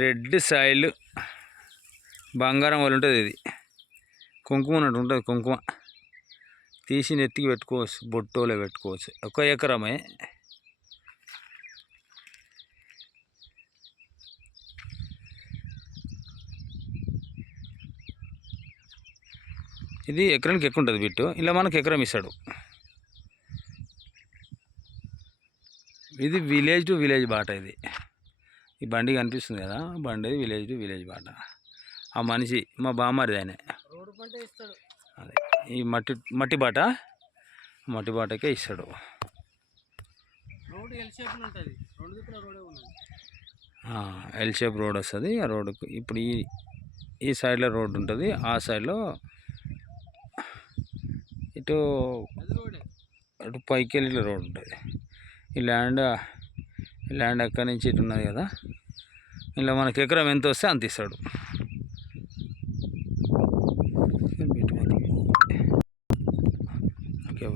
Red soil బంగారం వల్ల ఉంటుంది. ఇది కుంకుమ ఉన్నట్టు ఉంటుంది. కుంకుమ తీసి నెత్తికి పెట్టుకోవచ్చు, బొట్టోలో పెట్టుకోవచ్చు. 1 ఎకరమే. ఇది ఎకరానికి ఎక్కువ ఉంటుంది బిట్టు. ఇలా మనకు ఎకరం ఇస్తాడు. ఇది విలేజ్ టు విలేజ్ బాట. ఇది ఈ బండి కనిపిస్తుంది కదా, బండి విలేజ్ టు విలేజ్ బాట. ఆ మనిషి మా బామ్మారిది ఆయన. అదే ఈ మట్టి బాటకే ఇస్తాడు. ఎల్ షేప్ రోడ్ వస్తుంది. ఆ రోడ్డుకు ఇప్పుడు ఈ సైడ్లో రోడ్డు ఉంటుంది, ఆ సైడ్లో ఇటు పైకి వెళ్ళి రోడ్ ఉంటుంది. ఈ ల్యాండ్ అక్కడి నుంచి ఇటు ఉన్నది కదా, ఇలా మనకి ఎకరం ఎంత వస్తే అంత ఇస్తాడు. ఓకే.